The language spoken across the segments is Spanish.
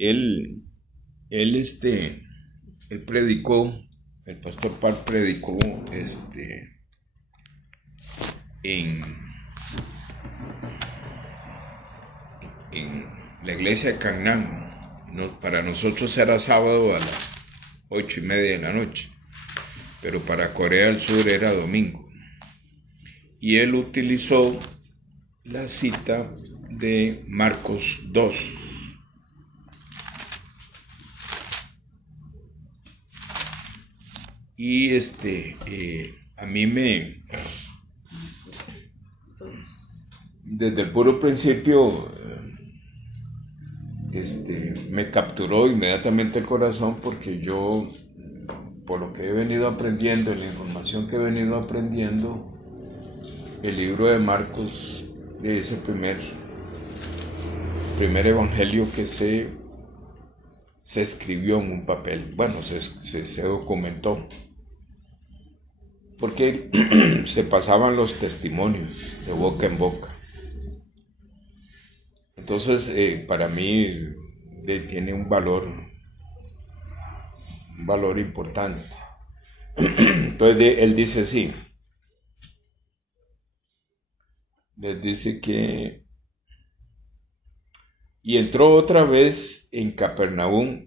Él, él predicó, el pastor Parr predicó, en, en la iglesia de Cagnan. Para nosotros era sábado a las 8:30 de la noche, pero para Corea del Sur era domingo. Y él utilizó la cita de Marcos 2. Y a mí desde el puro principio, me capturó inmediatamente el corazón, porque yo, por lo que he venido aprendiendo, la información que he venido aprendiendo, el libro de Marcos es el primer evangelio que se escribió en un papel. Bueno, se documentó, porque se pasaban los testimonios de boca en boca. Entonces, para mí tiene un valor importante. Entonces, él dice así, les dice que, y entró otra vez en Capernaum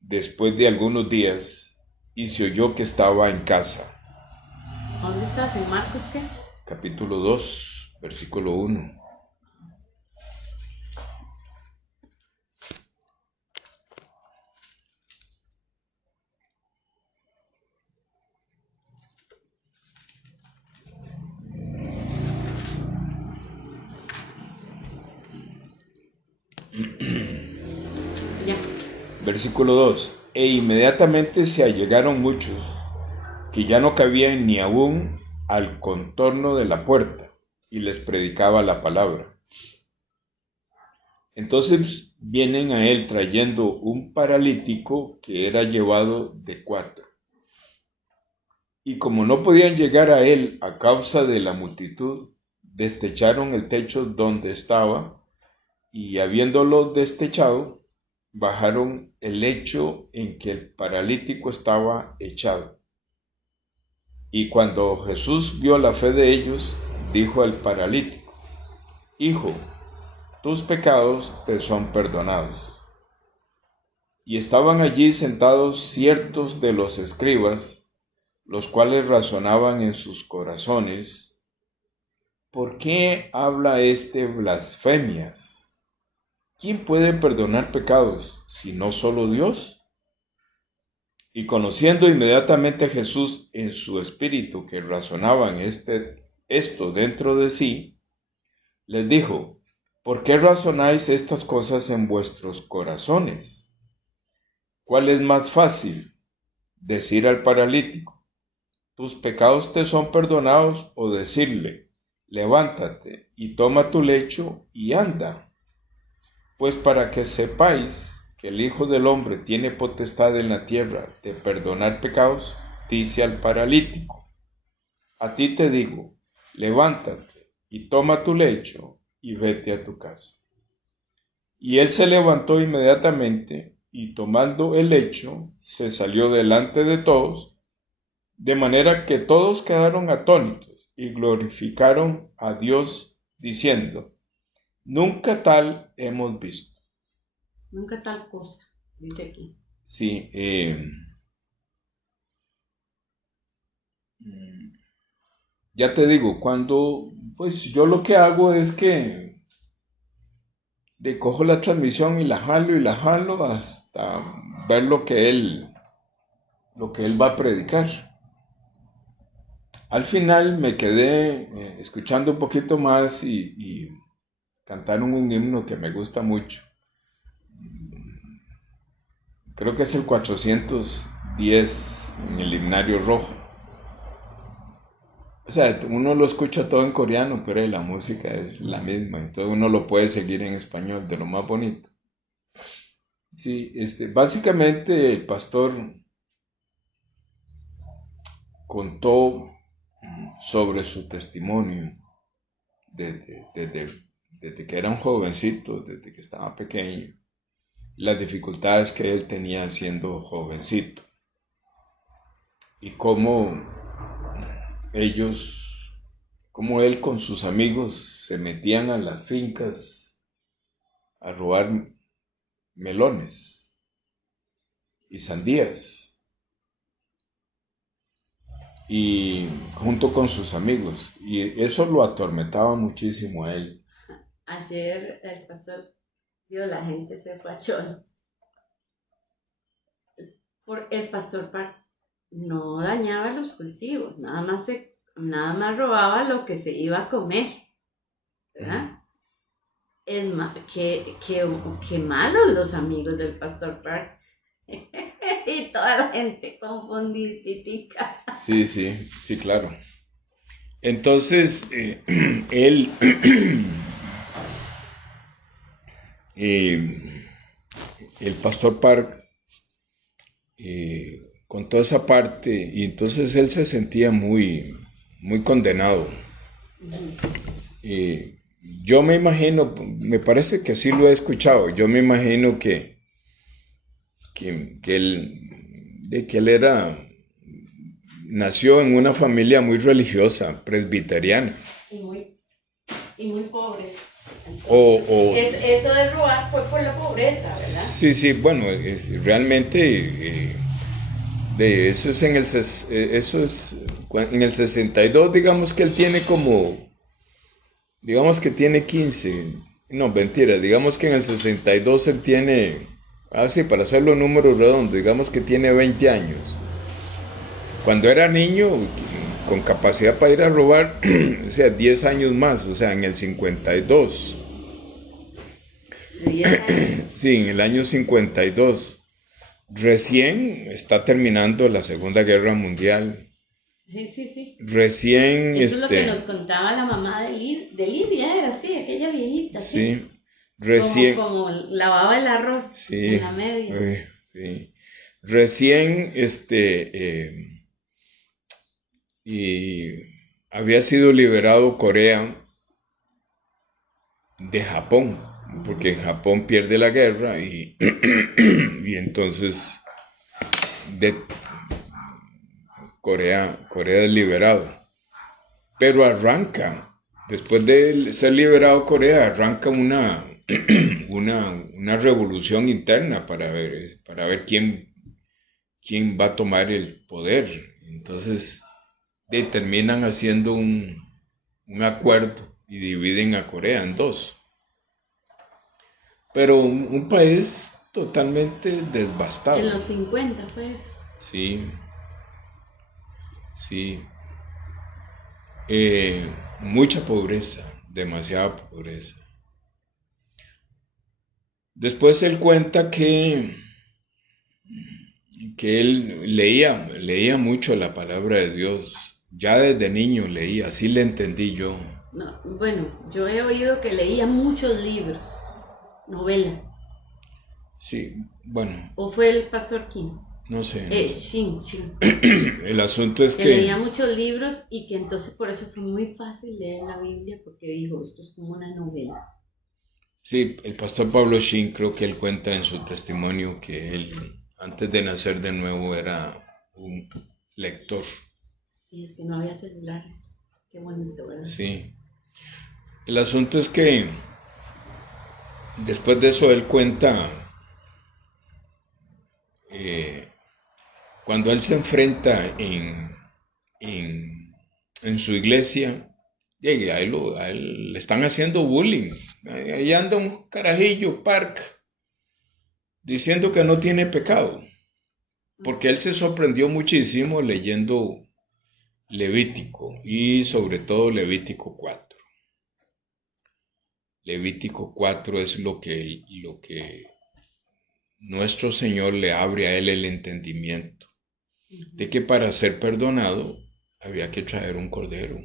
después de algunos días, y se oyó que estaba en casa. ¿Dónde estás? ¿En Marcos qué? Capítulo 2, versículo 1. Ya. Versículo 2. E inmediatamente se allegaron muchos, que ya no cabían ni aún al contorno de la puerta, y les predicaba la palabra. Entonces vienen a él trayendo un paralítico que era llevado de 4. Y como no podían llegar a él a causa de la multitud, destecharon el techo donde estaba, y habiéndolo destechado, bajaron el lecho en que el paralítico estaba echado. Y cuando Jesús vio la fe de ellos, dijo al paralítico: Hijo, tus pecados te son perdonados. Y estaban allí sentados ciertos de los escribas, los cuales razonaban en sus corazones: ¿por qué habla este blasfemias? ¿Quién puede perdonar pecados, sino solo Dios? Y conociendo inmediatamente Jesús en su espíritu que razonaban esto dentro de sí, les dijo: ¿por qué razonáis estas cosas en vuestros corazones? ¿Cuál es más fácil, decir al paralítico: tus pecados te son perdonados, o decirle: levántate y toma tu lecho y anda? Pues para que sepáis que el Hijo del Hombre tiene potestad en la tierra de perdonar pecados, dice al paralítico: a ti te digo, levántate y toma tu lecho y vete a tu casa. Y él se levantó inmediatamente, y tomando el lecho, se salió delante de todos, de manera que todos quedaron atónitos y glorificaron a Dios, diciendo: nunca tal hemos visto. Nunca tal cosa, dice aquí. Sí, ya te digo, pues yo lo que hago es que cojo la transmisión y la jalo hasta ver lo que él va a predicar. Al final me quedé escuchando un poquito más, y cantaron un himno que me gusta mucho. Creo que es el 410 en el himnario rojo. O sea, uno lo escucha todo en coreano, pero la música es la misma, entonces uno lo puede seguir en español, de lo más bonito. Sí, básicamente el pastor contó sobre su testimonio desde que era un jovencito, desde que estaba pequeño, las dificultades que él tenía siendo jovencito y cómo ellos, cómo él con sus amigos se metían a las fincas a robar melones y sandías y junto con sus amigos, y eso lo atormentaba muchísimo a él. Ayer el pastor vio la gente se fue a Cholo. El pastor no dañaba los cultivos, nada más robaba lo que se iba a comer, ¿verdad? Es que malos los amigos del pastor Park. Y toda la gente confundidita. Sí, claro. Entonces, él, el pastor Park, con toda esa parte, y entonces él se sentía muy, muy condenado. Yo me imagino, me parece que sí lo he escuchado, yo me imagino que él nació en una familia muy religiosa, presbiteriana. Y muy pobres. Entonces, eso de robar fue por la pobreza, ¿verdad? Sí, bueno, realmente eso es en el 62, digamos que él tiene digamos que tiene 15, no, mentira, digamos que en el 62 él tiene, sí, para hacerlo números redondos, digamos que tiene 20 años. Cuando era niño, con capacidad para ir a robar, o sea, 10 años más, o sea, en el 52. Sí, en el año 52. Recién está terminando la Segunda Guerra Mundial. Sí. Recién, eso es lo que nos contaba la mamá de Lidia, era así, aquella viejita. Sí, recién. Como lavaba el arroz en la media. Sí. Recién, y había sido liberado Corea de Japón, porque Japón pierde la guerra y entonces Corea es liberado. Pero después de ser liberado Corea, arranca una revolución interna para ver quién va a tomar el poder. Entonces terminan haciendo un acuerdo y dividen a Corea en dos. Pero un país totalmente devastado. En los 50 fue eso. Sí. Mucha pobreza, demasiada pobreza. Después él cuenta que él leía mucho la palabra de Dios. Ya desde niño leía, así le entendí yo. No, bueno, yo he oído que leía muchos libros, novelas. Sí, bueno. ¿O fue el pastor King? No sé. Shin. El asunto es que leía muchos libros y que entonces por eso fue muy fácil leer la Biblia, porque dijo, esto es como una novela. Sí, el pastor Pablo Shin, creo que él cuenta en su testimonio que él, antes de nacer de nuevo, era un lector. Sí, es que no había celulares. Qué bonito, ¿verdad? Sí. El asunto es que después de eso él cuenta cuando él se enfrenta en su iglesia, a él le están haciendo bullying. Ahí anda un carajillo, Park, diciendo que no tiene pecado. Porque él se sorprendió muchísimo leyendo Levítico y sobre todo Levítico 4. Levítico 4 es lo que nuestro Señor le abre a él el entendimiento de que para ser perdonado había que traer un cordero.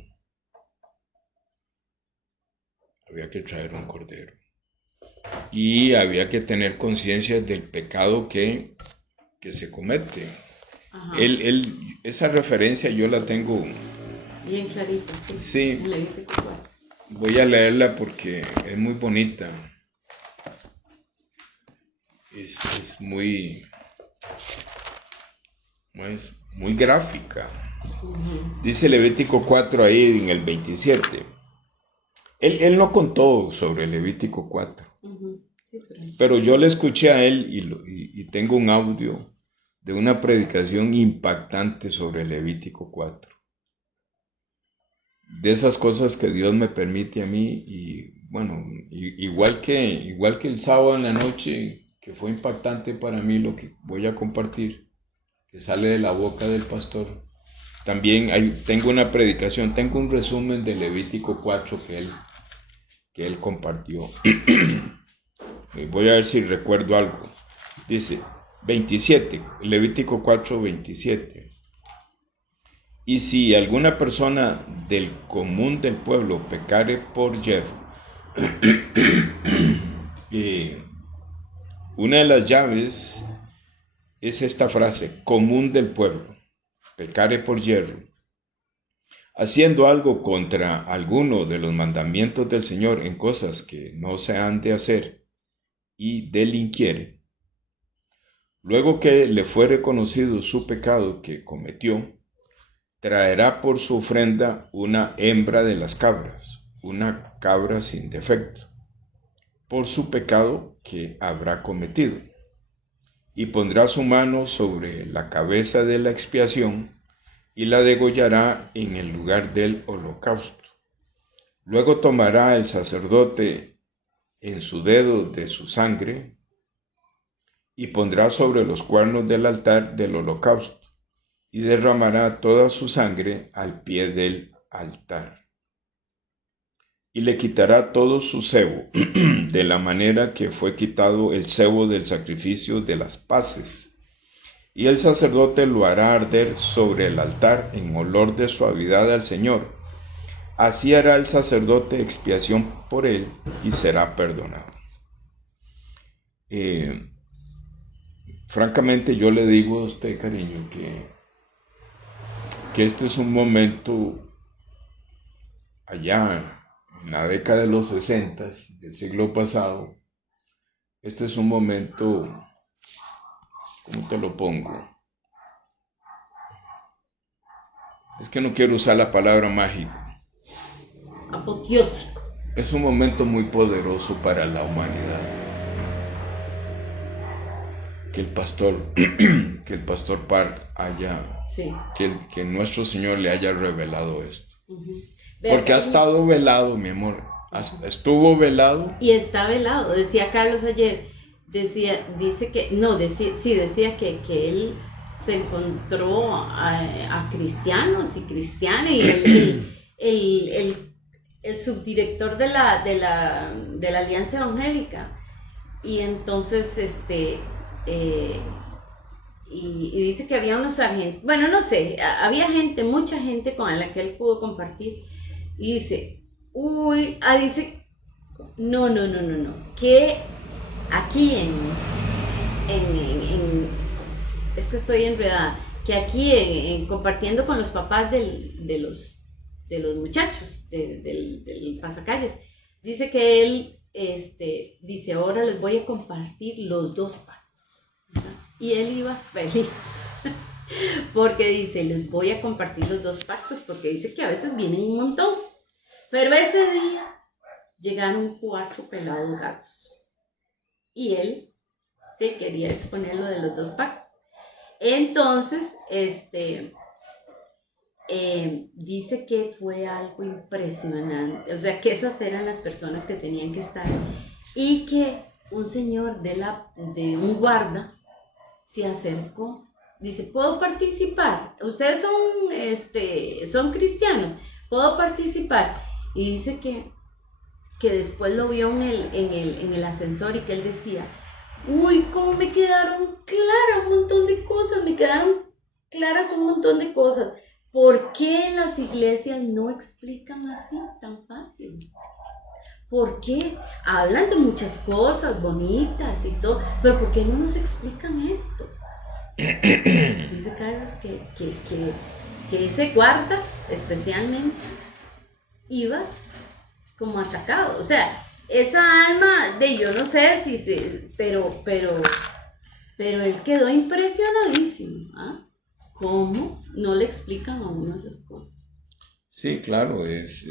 Y había que tener conciencia del pecado que se comete. Esa referencia yo la tengo bien clarita. Sí. Voy a leerla porque es muy bonita. es muy gráfica. Dice Levítico 4 ahí en el 27. Él no contó sobre Levítico 4, Sí, pero yo le escuché a él y tengo un audio de una predicación impactante sobre Levítico 4. De esas cosas que Dios me permite a mí y bueno, igual que el sábado en la noche, que fue impactante para mí lo que voy a compartir, que sale de la boca del pastor. También tengo una predicación, tengo un resumen de Levítico 4 que él compartió. Voy a ver si recuerdo algo. Dice 27, Levítico 4, 27. Y si alguna persona del común del pueblo pecare por yerro, una de las llaves es esta frase, común del pueblo, pecare por yerro, haciendo algo contra alguno de los mandamientos del Señor en cosas que no se han de hacer, y delinquiere. Luego que le fuere conocido su pecado que cometió, traerá por su ofrenda una hembra de las cabras, una cabra sin defecto, por su pecado que habrá cometido, y pondrá su mano sobre la cabeza de la expiación y la degollará en el lugar del holocausto. Luego tomará el sacerdote en su dedo de su sangre y pondrá sobre los cuernos del altar del holocausto y derramará toda su sangre al pie del altar. Y le quitará todo su sebo, de la manera que fue quitado el sebo del sacrificio de las paces. Y el sacerdote lo hará arder sobre el altar en olor de suavidad al Señor. Así hará el sacerdote expiación por él y será perdonado. Francamente yo le digo a usted, cariño, que este es un momento allá en la década de los 60 del siglo pasado. Este es un momento, ¿cómo te lo pongo? Es que no quiero usar la palabra mágico. apoteósico. Es un momento muy poderoso para la humanidad. Que el pastor Park Sí. que nuestro Señor le haya revelado esto. Vea, Porque ha estado velado, mi amor. Estuvo velado. Y está velado. Decía Carlos ayer, decía que él se encontró a cristianos y cristianas y el subdirector de la Alianza Evangélica. Y entonces, y dice que había unos sargentos, bueno, no sé, había gente, mucha gente con la que él pudo compartir. Y dice, dice, no, que aquí es que estoy enredada, que aquí compartiendo con los papás de los muchachos del pasacalles, dice que él, dice, ahora les voy a compartir los dos pactos, ¿verdad? Y él iba feliz. Porque dice, les voy a compartir los dos pactos, porque dice que a veces vienen un montón. Pero ese día llegaron 4 pelados gatos. Y él te quería exponer lo de los dos pactos. Entonces, dice que fue algo impresionante. O sea, que esas eran las personas que tenían que estar. Y que un señor de un guarda se acercó. Dice, ¿puedo participar? Ustedes son cristianos, ¿puedo participar? Y dice que después lo vio en el ascensor y que él decía, uy, cómo me quedaron claras un montón de cosas, me quedaron claras un montón de cosas. ¿Por qué las iglesias no explican así tan fácil? ¿Por qué? Hablan de muchas cosas bonitas y todo, pero ¿por qué no nos explican esto? Dice Carlos que ese guarda especialmente iba como atacado. O sea, esa alma de yo no sé si se, pero él quedó impresionadísimo. ¿Ah? ¿Cómo no le explican a uno esas cosas? Sí, claro, es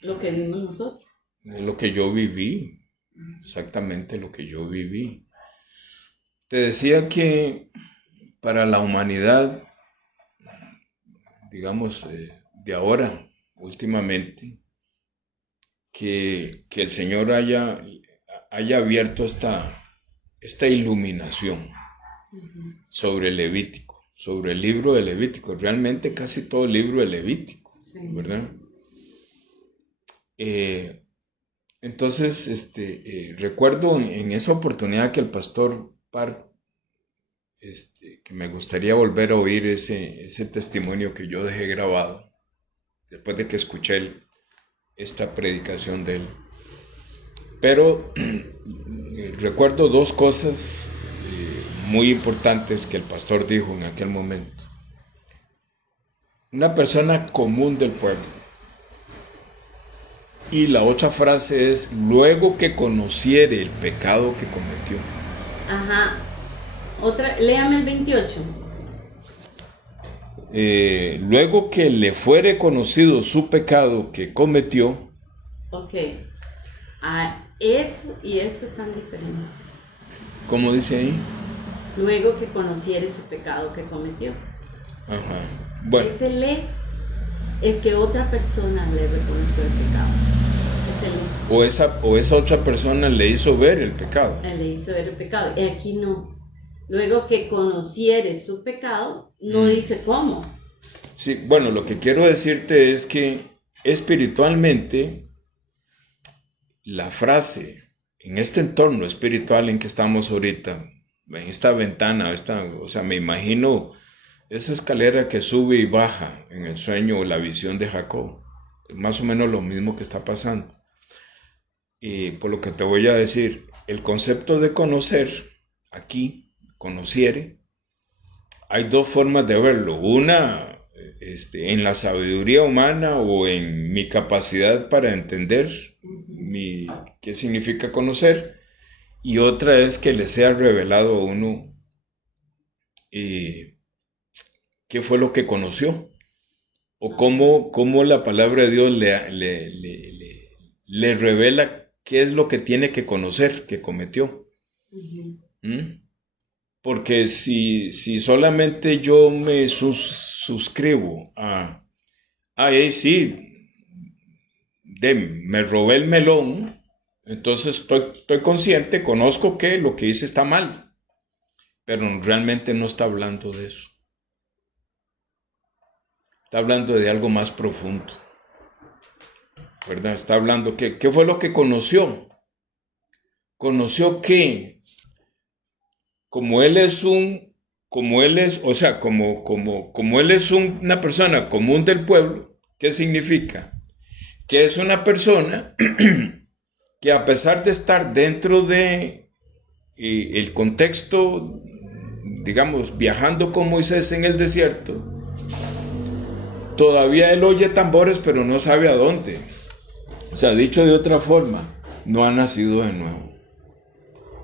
Lo que vimos nosotros. lo que yo viví, exactamente lo que yo viví. Te decía que para la humanidad, digamos, de ahora, últimamente, que el Señor haya abierto esta iluminación sobre el Levítico, sobre el libro de Levítico, realmente casi todo el libro de Levítico, ¿verdad? Entonces, recuerdo en esa oportunidad que el pastor Park, que me gustaría volver a oír ese testimonio que yo dejé grabado, después de que escuché esta predicación de él. Pero recuerdo dos cosas muy importantes que el pastor dijo en aquel momento. Una persona común del pueblo. Y la otra frase es, luego que conociere el pecado que cometió. Ajá. Léame el 28. Luego que le fuere conocido su pecado que cometió. Ok. Eso y esto están diferentes. ¿Cómo dice ahí? Luego que conociere su pecado que cometió. Ajá. Bueno. Ese le es que otra persona le reconoció el pecado. O esa otra persona le hizo ver el pecado. Le hizo ver el pecado. Y aquí no. Luego que conociere su pecado, no dice cómo. Sí, bueno, lo que quiero decirte es que espiritualmente la frase en este entorno espiritual en que estamos ahorita, en esta ventana, o sea, me imagino esa escalera que sube y baja en el sueño o la visión de Jacob, más o menos lo mismo que está pasando. Y por lo que te voy a decir, el concepto de conocer, aquí, conociere, hay dos formas de verlo. Una, en la sabiduría humana o en mi capacidad para entender qué significa conocer. Y otra es que le sea revelado a uno qué fue lo que conoció. O cómo la palabra de Dios le revela qué es lo que tiene que conocer, que cometió. ¿Mm? Porque si solamente yo me suscribo sí, me robé el melón, entonces estoy consciente, conozco que lo que hice está mal, pero realmente no está hablando de eso. Está hablando de algo más profundo, ¿verdad? Está hablando ¿qué fue lo que conoció? Conoció que como él es una persona común del pueblo, ¿qué significa? Que es una persona que a pesar de estar dentro de el contexto, digamos, viajando con Moisés en el desierto, todavía él oye tambores, pero no sabe a dónde. O sea, dicho de otra forma, no ha nacido de nuevo.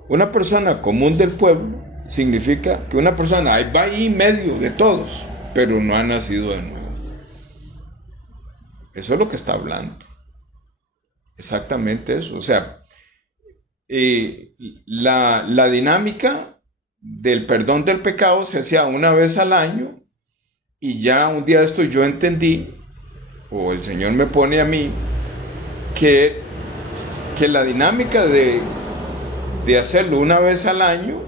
Una persona común del pueblo significa que una persona va ahí en medio de todos, pero no ha nacido de nuevo. Eso es lo que está hablando. Exactamente eso. O sea, la dinámica del perdón del pecado se hacía una vez al año y ya un día de esto yo entendí, o el Señor me pone a mí, que la dinámica de hacerlo una vez al año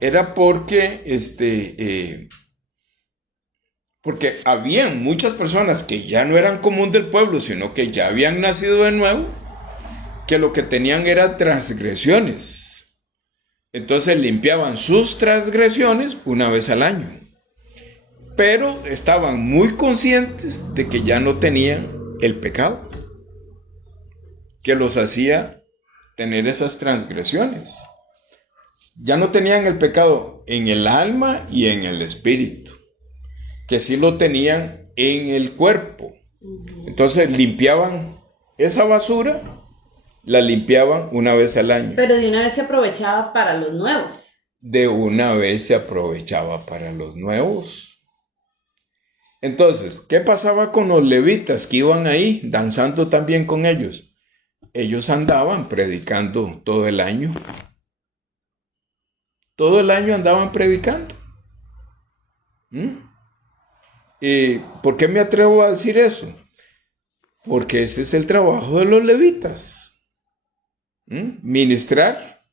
era porque porque habían muchas personas que ya no eran común del pueblo, sino que ya habían nacido de nuevo, que lo que tenían eran transgresiones. Entonces limpiaban sus transgresiones una vez al año. Pero estaban muy conscientes de que ya no tenían el pecado, que los hacía tener esas transgresiones. Ya no tenían el pecado en el alma y en el espíritu, que sí lo tenían en el cuerpo. Entonces limpiaban esa basura la limpiaban una vez al año. Pero de una vez se aprovechaba para los nuevos. De una vez se aprovechaba para los nuevos. Entonces, ¿qué pasaba con los levitas que iban ahí danzando también con ellos? Ellos andaban predicando todo el año. Todo el año andaban predicando. ¿Y por qué me atrevo a decir eso? Porque ese es el trabajo de los levitas. Ministrar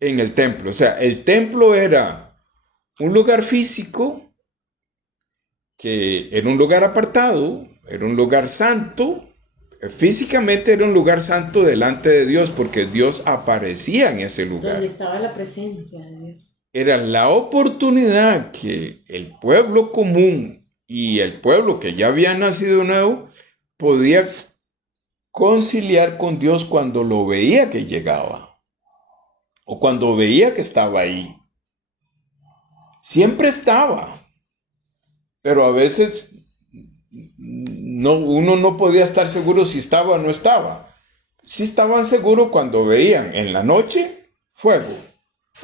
en el templo. O sea, el templo era un lugar físico que era un lugar apartado, era un lugar santo. Físicamente era un lugar santo delante de Dios porque Dios aparecía en ese lugar. Donde estaba la presencia de Dios. Era la oportunidad que el pueblo común y el pueblo que ya había nacido nuevo podía conciliar con Dios cuando lo veía que llegaba o cuando veía que estaba ahí. Siempre estaba, pero a veces uno no podía estar seguro si estaba o no estaba. Sí estaban seguros cuando veían en la noche fuego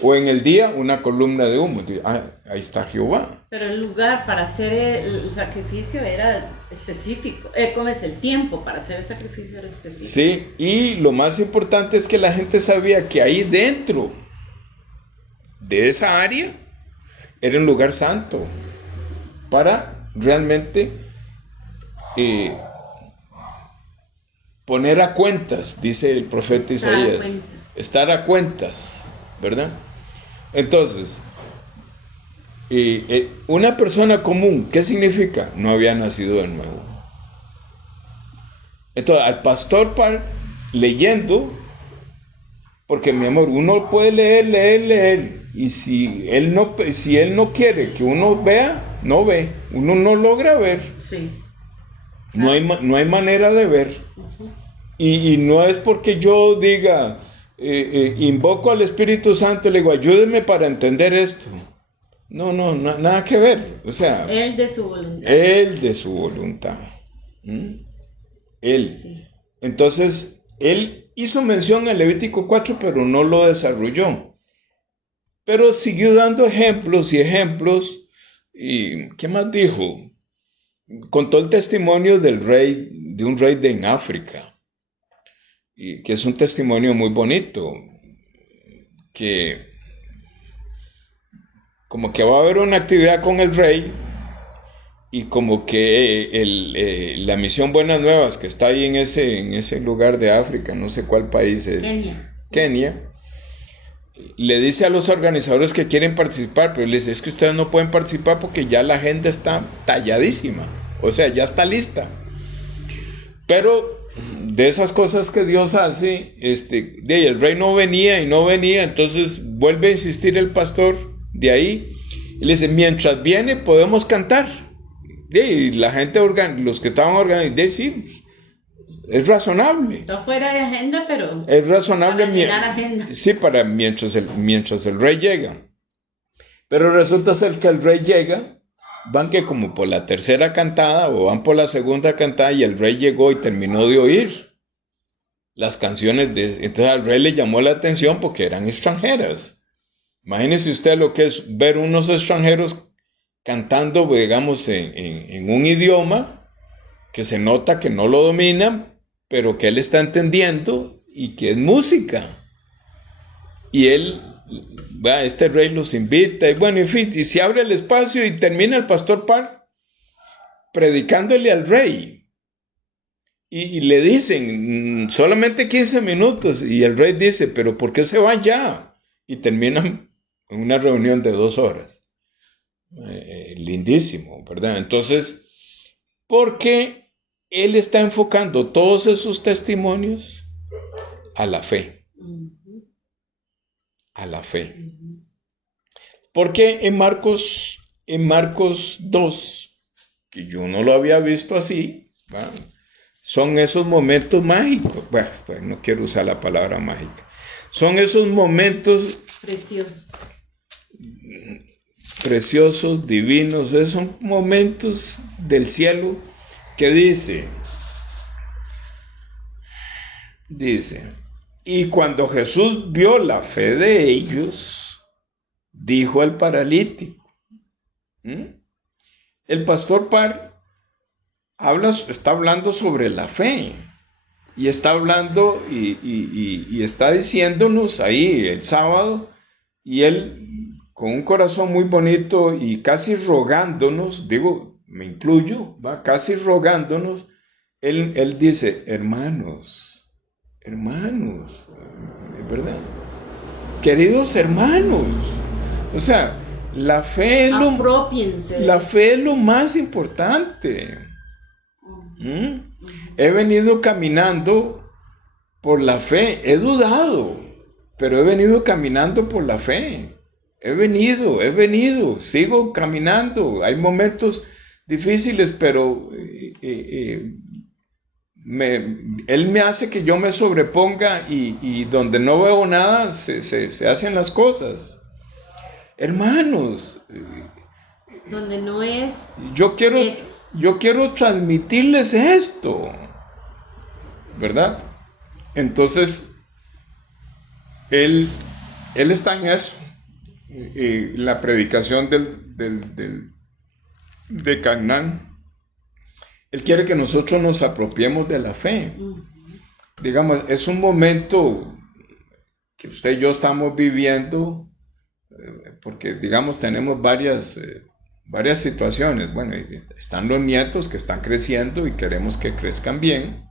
o en el día una columna de humo. Ahí está Jehová. Pero el lugar para hacer el sacrificio era específico. ¿Cómo es el tiempo para hacer el sacrificio era específico? Sí, y lo más importante es que la gente sabía que ahí dentro de esa área era un lugar santo para realmente poner a cuentas, dice el profeta Isaías. Estar a cuentas, ¿verdad? Entonces, una persona común, ¿qué significa? No había nacido de nuevo. Entonces, al pastor leyendo, porque mi amor, uno puede leer, y si él no quiere que uno vea, no ve, uno no logra ver. Sí. No hay manera de ver. Y no es porque yo diga, invoco al Espíritu Santo y le digo, ayúdeme para entender esto. No, nada que ver. O sea, Él de su voluntad. Él de su voluntad. Él. Sí. Entonces, él hizo mención en Levítico 4, pero no lo desarrolló. Pero siguió dando ejemplos y ejemplos. ¿Y qué más dijo? Contó el testimonio de un rey en África. Y que es un testimonio muy bonito. Que como que va a haber una actividad con el rey. Y como que la misión Buenas Nuevas, que está ahí en ese lugar de África, no sé cuál país es. Kenia. Le dice a los organizadores que quieren participar, pero les dice, es que ustedes no pueden participar porque ya la agenda está talladísima. O sea, ya está lista. Pero de esas cosas que Dios hace, el rey no venía, entonces vuelve a insistir el pastor de ahí. Y le dice, mientras viene podemos cantar. Y la gente, los que estaban organizados, sí, es razonable. Está fuera de agenda, pero es razonable para llenar agenda. Sí, mientras el rey llega. Pero resulta ser que el rey llega, van que como por la tercera cantada o van por la segunda cantada y el rey llegó y terminó de oír las canciones entonces al rey le llamó la atención porque eran extranjeras. Imagínese usted lo que es ver unos extranjeros cantando, digamos, en un idioma que se nota que no lo dominan, pero que él está entendiendo y que es música. Y este rey los invita, y bueno, en fin, y se abre el espacio y termina el pastor Park predicándole al rey. Y le dicen, solamente 15 minutos, y el rey dice, pero ¿por qué se va ya? Y terminan en una reunión de 2 horas. Lindísimo, ¿verdad? Entonces, porque él está enfocando todos esos testimonios a la fe. A la fe. Porque en Marcos 2, que yo no lo había visto así, ¿verdad? Son esos momentos mágicos. Bueno, pues no quiero usar la palabra mágica. Son esos momentos preciosos, divinos. Esos son momentos del cielo que dice, dice, y cuando Jesús vio la fe de ellos, dijo al paralítico. El pastor Parr está hablando sobre la fe. Y está hablando y está diciéndonos ahí el sábado, y él con un corazón muy bonito y casi rogándonos, digo, me incluyo, va casi rogándonos, él dice, hermanos, ¿verdad? Queridos hermanos, o sea, la fe es lo más importante. He venido caminando por la fe, he dudado, pero he venido caminando por la fe. He venido, sigo caminando. Hay momentos difíciles, pero Él me hace que yo me sobreponga y donde no veo nada se hacen las cosas. Hermanos, donde no es, yo quiero transmitirles esto, ¿verdad? Entonces, él está en eso. La predicación de Canaán. Él quiere que nosotros nos apropiemos de la fe. Digamos, es un momento que usted y yo estamos viviendo, porque, digamos, tenemos varias situaciones. Bueno, están los nietos que están creciendo y queremos que crezcan bien.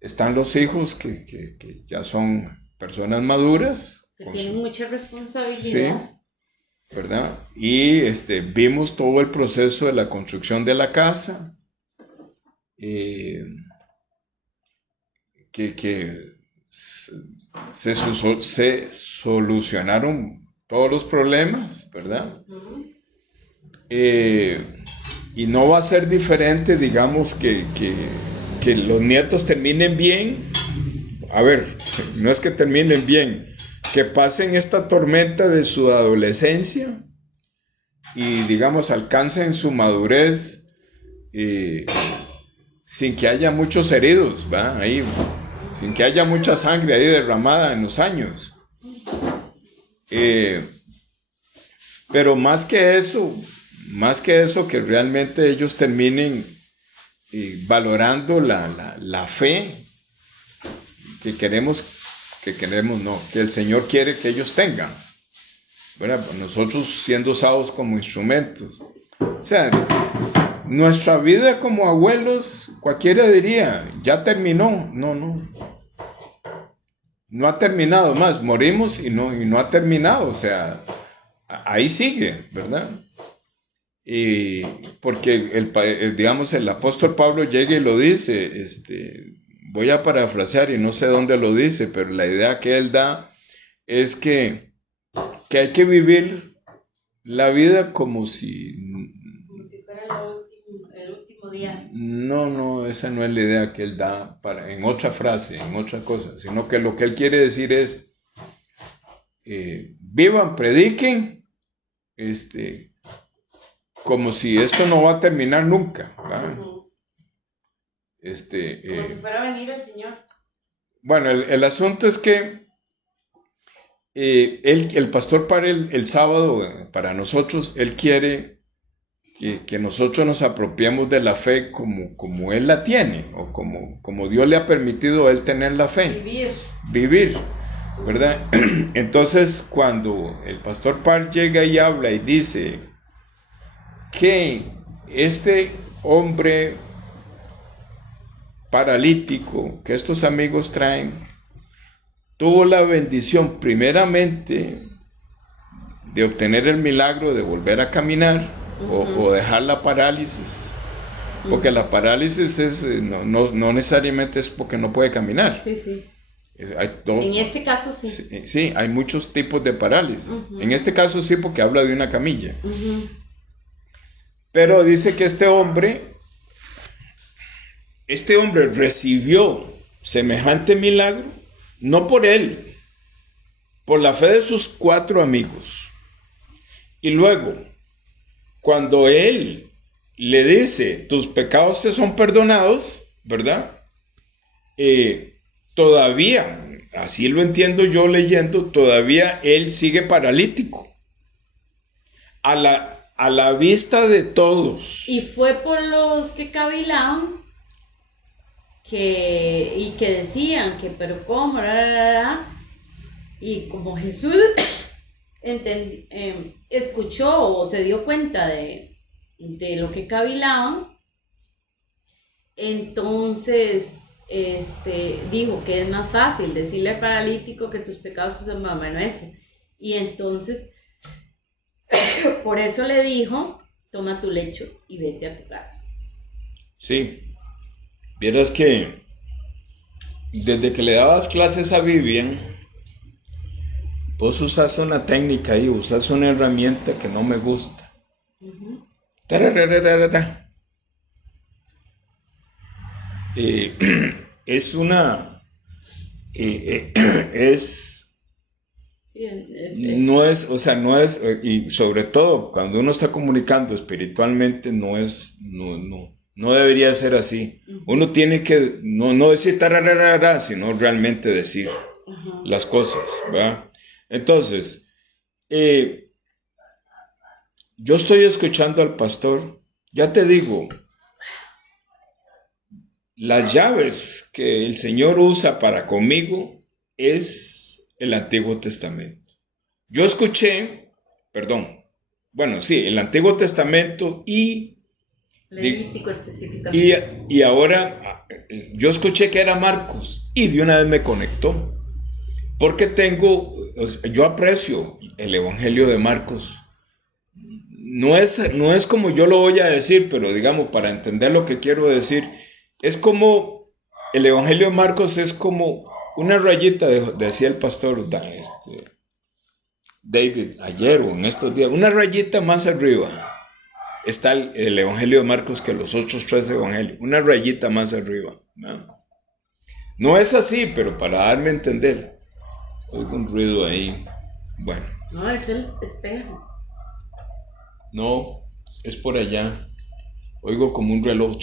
Están los hijos que ya son personas maduras. Que tienen mucha responsabilidad. Sí, ¿verdad? Y vimos todo el proceso de la construcción de la casa. Que se solucionaron todos los problemas, ¿verdad? Y no va a ser diferente, digamos, que los nietos terminen bien. A ver, no es que terminen bien, que pasen esta tormenta de su adolescencia y, digamos, alcancen su madurez sin que haya muchos heridos, ¿va? Ahí, sin que haya mucha sangre ahí derramada en los años. Pero más que eso, que realmente ellos terminen valorando la fe que el Señor quiere que ellos tengan, ¿verdad? Nosotros siendo usados como instrumentos. O sea, nuestra vida como abuelos, cualquiera diría, ya terminó. No ha terminado más, morimos y no ha terminado, o sea, ahí sigue, ¿verdad? Y porque digamos, el apóstol Pablo llega y lo dice, voy a parafrasear y no sé dónde lo dice, pero la idea que él da es que hay que vivir la vida como si fuera el último día. No, esa no es la idea que él da en otra frase, en otra cosa, sino que lo que él quiere decir es, vivan, prediquen, como si esto no va a terminar nunca, ¿verdad? Como si fuera a venir el Señor. Bueno, el asunto es que el pastor para el sábado, para nosotros, él quiere que nosotros nos apropiemos de la fe como él la tiene, o como Dios le ha permitido a él tener la fe. Vivir, ¿verdad? Entonces, cuando el pastor Parr llega y habla y dice que este hombre paralítico que estos amigos traen, tuvo la bendición primeramente de obtener el milagro de volver a caminar, o dejar la parálisis, porque la parálisis no necesariamente es porque no puede caminar. Sí. En este caso sí. Sí, hay muchos tipos de parálisis. En este caso sí, porque habla de una camilla. Pero dice que este hombre recibió semejante milagro, no por él, por la fe de sus 4 amigos. Y luego, cuando él le dice, tus pecados te son perdonados, ¿verdad? todavía, así lo entiendo yo leyendo, todavía él sigue paralítico. A la vista de todos. Y fue por los que cavilaban y que decían que, pero ¿cómo? Y como Jesús escuchó o se dio cuenta de lo que cavilaban, entonces dijo que es más fácil decirle al paralítico que tus pecados te son, bueno, eso. Y entonces, por eso le dijo, toma tu lecho y vete a tu casa. Sí, vieras que desde que le dabas clases a Vivian, vos usas una técnica y usas una herramienta que no me gusta. Uh-huh. Es una... es... No es, o sea, no es, y sobre todo cuando uno está comunicando espiritualmente, no debería ser así. Uh-huh. Uno tiene que no decir tararara, sino realmente decir uh-huh. las cosas, ¿verdad? Entonces, yo estoy escuchando al pastor, ya te digo, las llaves que el Señor usa para conmigo es el Antiguo Testamento. Yo escuché, el Antiguo Testamento y... Levítico específicamente. Y ahora yo escuché que era Marcos y de una vez me conectó. Porque yo aprecio el Evangelio de Marcos. No es como yo lo voy a decir, pero digamos, para entender lo que quiero decir, es como, el Evangelio de Marcos es como una rayita, decía el pastor David ayer o en estos días, una rayita más arriba está el Evangelio de Marcos que los otros 3 evangelios, una rayita más arriba. No es así, pero para darme a entender. Oigo un ruido ahí. Bueno. No, es el espejo. No, es por allá. Oigo como un reloj.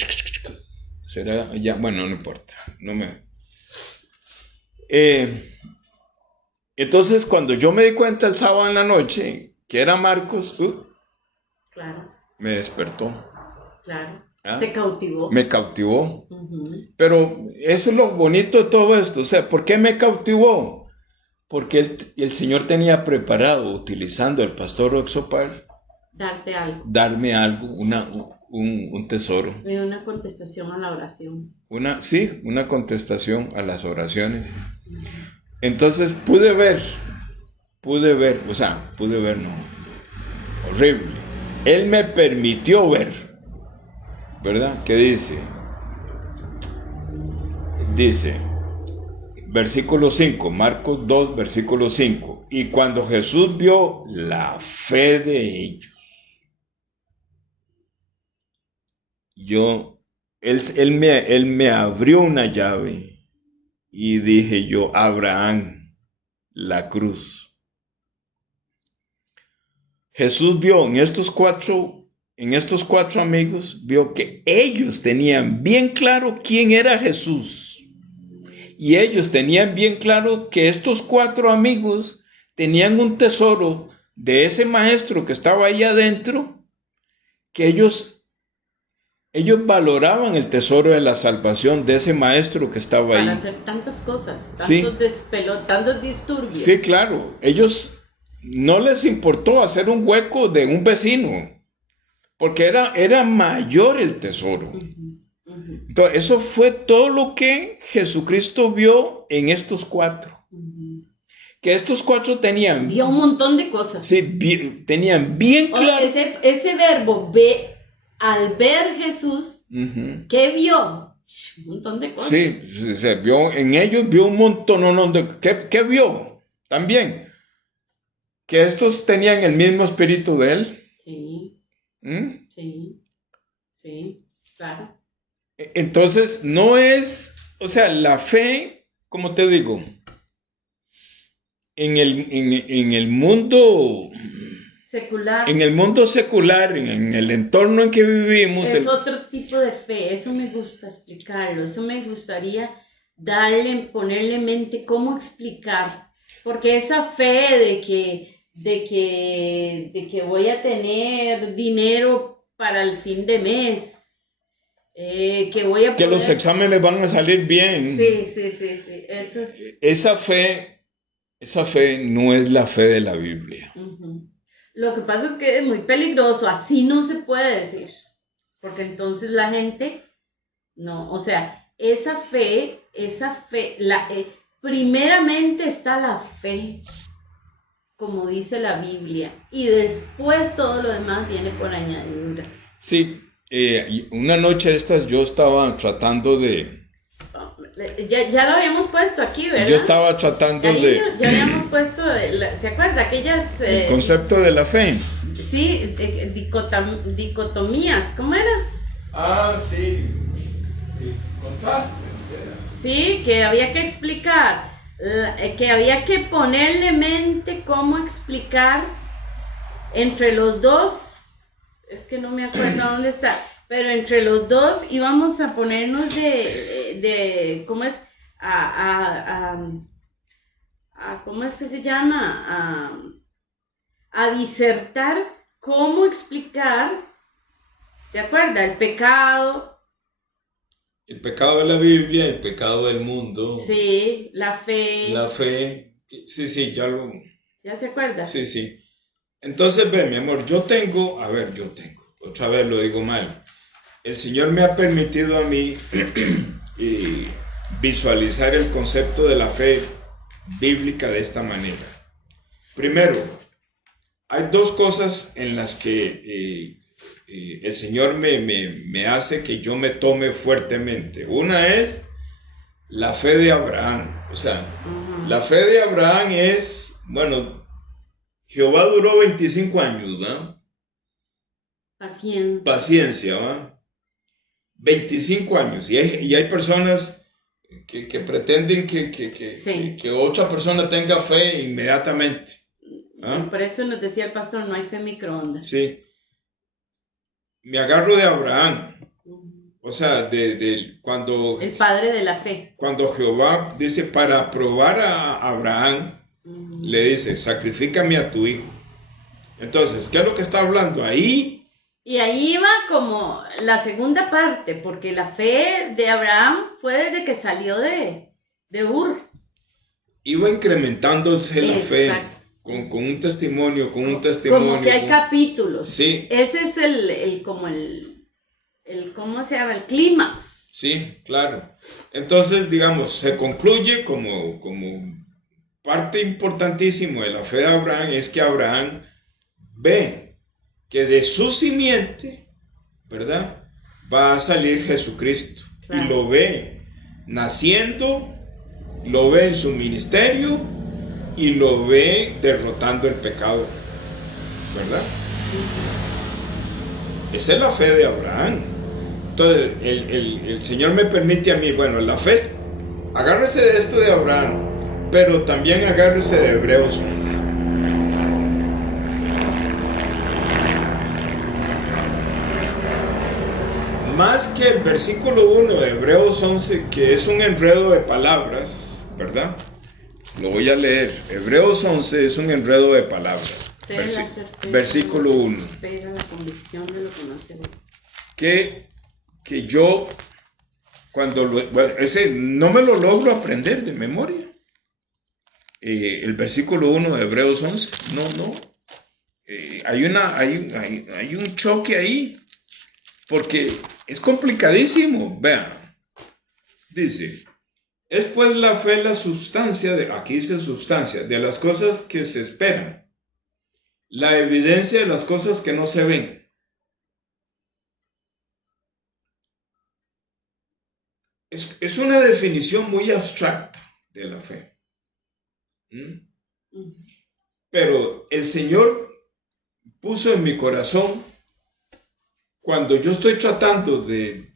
¿Será allá? Bueno, no importa. No me... Entonces, cuando yo me di cuenta el sábado en la noche que era Marcos, claro. Me despertó. Claro. ¿Ah? ¿Te cautivó? Me cautivó. Uh-huh. Pero eso es lo bonito de todo esto. O sea, ¿por qué me cautivó? Porque el Señor tenía preparado, utilizando al pastor Oxopar, darte algo. Darme algo, un tesoro. Una contestación a la oración. Una contestación a las oraciones. Entonces pude ver, no, horrible. Él me permitió ver, ¿verdad? ¿Qué dice? Dice, versículo 5, Marcos 2, versículo 5. Y cuando Jesús vio la fe de ellos, él me abrió una llave y dije yo, Abraham, la cruz. Jesús vio en estos cuatro amigos, vio que ellos tenían bien claro quién era Jesús. Y ellos tenían bien claro que estos 4 amigos tenían un tesoro de ese maestro que estaba ahí adentro, que ellos valoraban el tesoro de la salvación de ese maestro que estaba ahí. Para hacer tantas cosas, tantos disturbios. Sí, claro. Ellos no les importó hacer un hueco de un vecino, porque era mayor el tesoro. Uh-huh. Uh-huh. Entonces, eso fue todo lo que Jesucristo vio en estos 4. Uh-huh. Que estos 4 tenían... Vio un montón de cosas. Sí, tenían bien claro... Ese verbo, al ver Jesús, uh-huh. ¿Qué vio? Un montón de cosas. Sí, se vio, en ellos vio un montón de... ¿Qué vio? También. Que estos tenían el mismo espíritu de él. Sí. Sí, claro. Entonces, no es, la fe, como te digo, en el mundo secular. En el mundo secular, en el entorno en que vivimos. Es otro tipo de fe, eso me gusta explicarlo, eso me gustaría ponerle mente cómo explicar, porque esa fe de que voy a tener dinero para el fin de mes, que voy a Que poder... los exámenes van a salir bien. Sí, eso es... Esa fe no es la fe de la Biblia. Lo que pasa es que es muy peligroso, así no se puede decir, porque entonces la gente, no, o sea, esa fe, primeramente está la fe, como dice la Biblia, y después todo lo demás viene por añadidura. Sí, una noche de estas yo estaba tratando de... Ya lo habíamos puesto aquí, ¿verdad? Yo estaba tratando de... Ya habíamos puesto, ¿se acuerda? Aquellas... el concepto de la fe. Sí, dicotomías, ¿cómo era? Ah, sí. Contrastes. Sí, que había que explicar, que había que ponerle mente cómo explicar entre los dos, es que no me acuerdo dónde está, pero entre los dos íbamos a ponernos ¿cómo es? ¿Cómo es que se llama? A disertar cómo explicar, ¿se acuerda? El pecado. El pecado de la Biblia, el pecado del mundo. Sí, la fe. La fe. Sí, ¿Ya se acuerda? Sí. Entonces, ve, mi amor, yo tengo, otra vez lo digo mal. El Señor me ha permitido a mí visualizar el concepto de la fe bíblica de esta manera. Primero, hay dos cosas en las que el Señor me hace que yo me tome fuertemente. Una es la fe de Abraham. O sea, la fe de Abraham es, bueno, Jehová duró 25 años, ¿verdad? Paciencia, ¿va? 25 años. Y hay personas que pretenden que otra persona tenga fe inmediatamente. ¿Ah? Por eso nos decía el pastor, no hay fe microondas. Sí. Me agarro de Abraham. O sea, cuando... el padre de la fe. Cuando Jehová dice, para probar a Abraham, le dice, sacrifícame a tu hijo. Entonces, ¿qué es lo que está hablando ahí? Y ahí va como la segunda parte, porque la fe de Abraham fue desde que salió de Ur. Iba incrementándose la fe con un testimonio, Como que hay capítulos. Sí. Ese es ¿cómo se llama? El clímax. Sí, claro. Entonces, digamos, se concluye como parte importantísima de la fe de Abraham es que Abraham ve que de su simiente, ¿verdad?, va a salir Jesucristo. Claro. Y lo ve naciendo, lo ve en su ministerio y lo ve derrotando el pecado, ¿verdad? Esa es la fe de Abraham. Entonces, el Señor me permite a mí, bueno, la fe, agárrese de esto de Abraham, pero también agárrese de Hebreos 11. Más que el versículo 1 de Hebreos 11, que es un enredo de palabras, ¿verdad? Lo voy a leer. Hebreos 11 es un enredo de palabras. Versículo 1. Espera la convicción de lo que no se ve. Que yo, ese no me lo logro aprender de memoria. El versículo 1 de Hebreos 11, no. Hay un choque ahí. Porque es complicadísimo. Vean, dice, es pues la fe la sustancia, aquí dice sustancia, de las cosas que se esperan, la evidencia de las cosas que no se ven. Es una definición muy abstracta de la fe. Pero el Señor puso en mi corazón, cuando yo estoy tratando de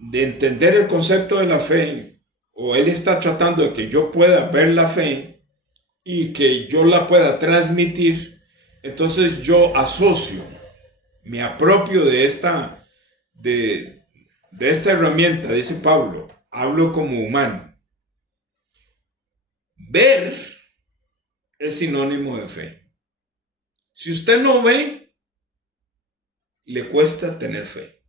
entender el concepto de la fe, o Él está tratando de que yo pueda ver la fe y que yo la pueda transmitir, entonces yo asocio, me apropio de de esta herramienta, dice Pablo, hablo como humano. Ver es sinónimo de fe. Si usted no ve, le cuesta tener fe.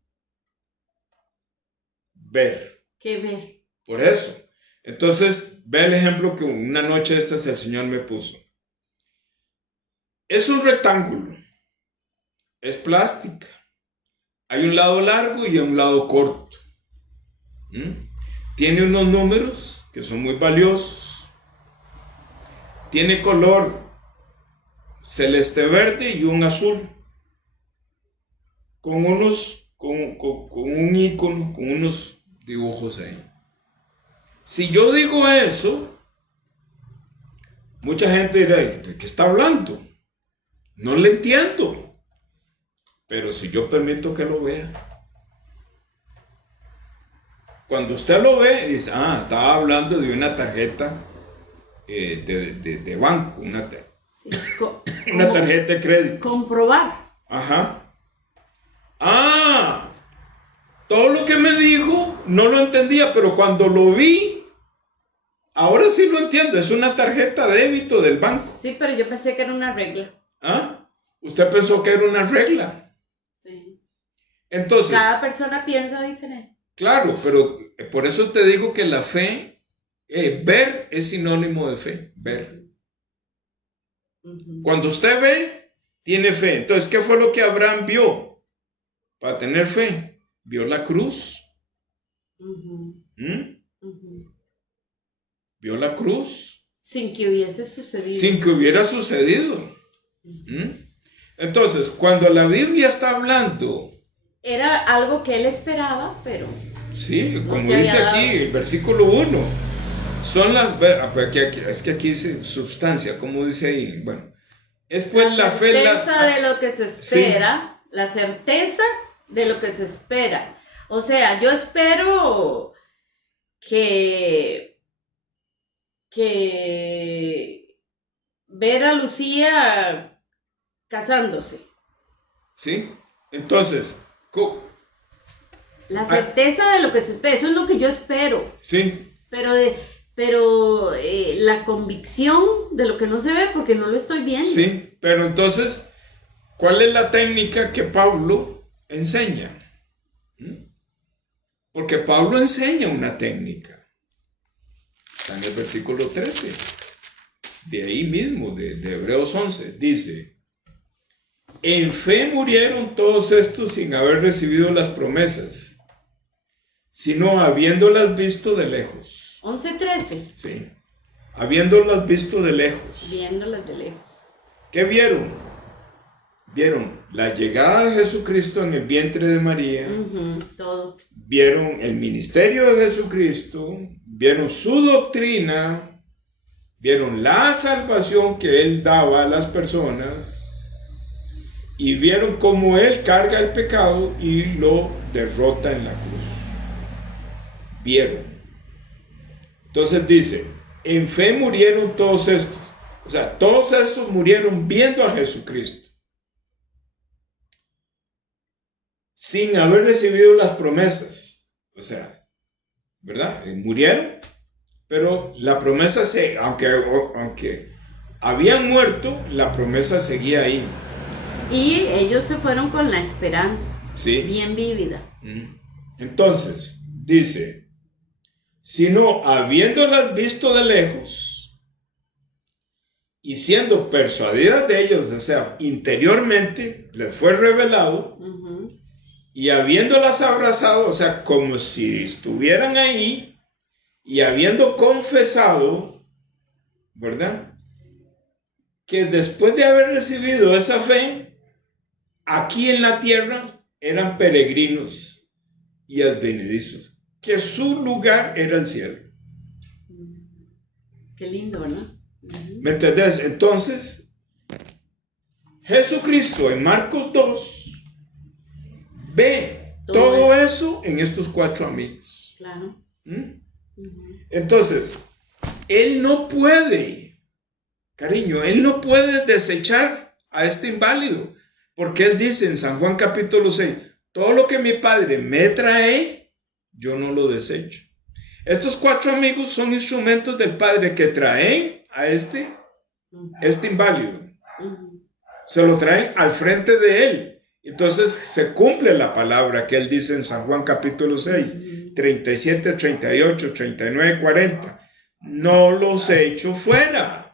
Ver. ¿Qué ver? Por eso. Entonces, ve el ejemplo que una noche estas el Señor me puso. Es un rectángulo. Es plástica. Hay un lado largo y un lado corto. Tiene unos números que son muy valiosos. Tiene color celeste verde y un azul. Con un icono, con unos dibujos ahí. Si yo digo eso, mucha gente dirá, ¿de qué está hablando? No le entiendo. Pero si yo permito que lo vea, cuando usted lo ve, dice, estaba hablando de una tarjeta de banco, una tarjeta de crédito. Comprobar. Ajá. Todo lo que me dijo no lo entendía, pero cuando lo vi, ahora sí lo entiendo. Es una tarjeta de débito del banco. Sí, pero yo pensé que era una regla. Usted pensó que era una regla. Sí. Entonces, cada persona piensa diferente. Claro, pero por eso te digo que la fe, ver es sinónimo de fe, ver. Cuando usted ve, tiene fe. Entonces, ¿qué fue lo que Abraham vio para tener fe? Vio la cruz. Vio la cruz. Sin que hubiese sucedido. Sin que hubiera sucedido. Entonces, cuando la Biblia está hablando... Era algo que él esperaba, pero... Sí, como dice aquí, el versículo 1. Son las... Es que aquí dice sustancia, como dice ahí. Bueno, es pues la fe... La certeza de lo que se espera. Sí. La certeza de lo que se espera. O sea, yo espero que ver a Lucía casándose. ¿Sí? Entonces, la certeza de lo que se espera, eso es lo que yo espero. Sí. Pero la convicción de lo que no se ve porque no lo estoy viendo. Sí, pero entonces, ¿cuál es la técnica que Pablo enseña? Porque Pablo enseña una técnica. Está en el versículo 13. De ahí mismo, de Hebreos 11. Dice, en fe murieron todos estos sin haber recibido las promesas, sino habiéndolas visto de lejos. 11:13. Sí. Habiéndolas visto de lejos. Viéndolas de lejos. ¿Qué vieron? Vieron la llegada de Jesucristo en el vientre de María. Todo. Vieron el ministerio de Jesucristo. Vieron su doctrina. Vieron la salvación que Él daba a las personas. Y vieron cómo Él carga el pecado y lo derrota en la cruz. Vieron. Entonces dice, en fe murieron todos estos. O sea, todos estos murieron viendo a Jesucristo, sin haber recibido las promesas. O sea, ¿verdad? Murieron, pero la promesa, aunque habían muerto, la promesa seguía ahí. Y ellos se fueron con la esperanza. Sí. Bien vívida. Entonces, dice, sino habiéndolas visto de lejos, y siendo persuadidas de ellos, o sea, interiormente les fue revelado, y habiéndolas abrazado, o sea, como si estuvieran ahí, y habiendo confesado, ¿verdad? Que después de haber recibido esa fe, aquí en la tierra eran peregrinos y advenedizos, que su lugar era el cielo. Qué lindo, ¿verdad? ¿Me entendés? Entonces, Jesucristo en Marcos 2 ve todo eso en estos 4 amigos. Claro. Entonces, Él no puede, cariño, Él no puede desechar a este inválido, porque Él dice en San Juan capítulo 6, todo lo que mi Padre me trae, yo no lo desecho. Estos 4 amigos son instrumentos del Padre que traen a este inválido. Se lo traen al frente de él. Entonces se cumple la palabra que él dice en San Juan capítulo 6, 37, 38, 39, 40. No los echo fuera.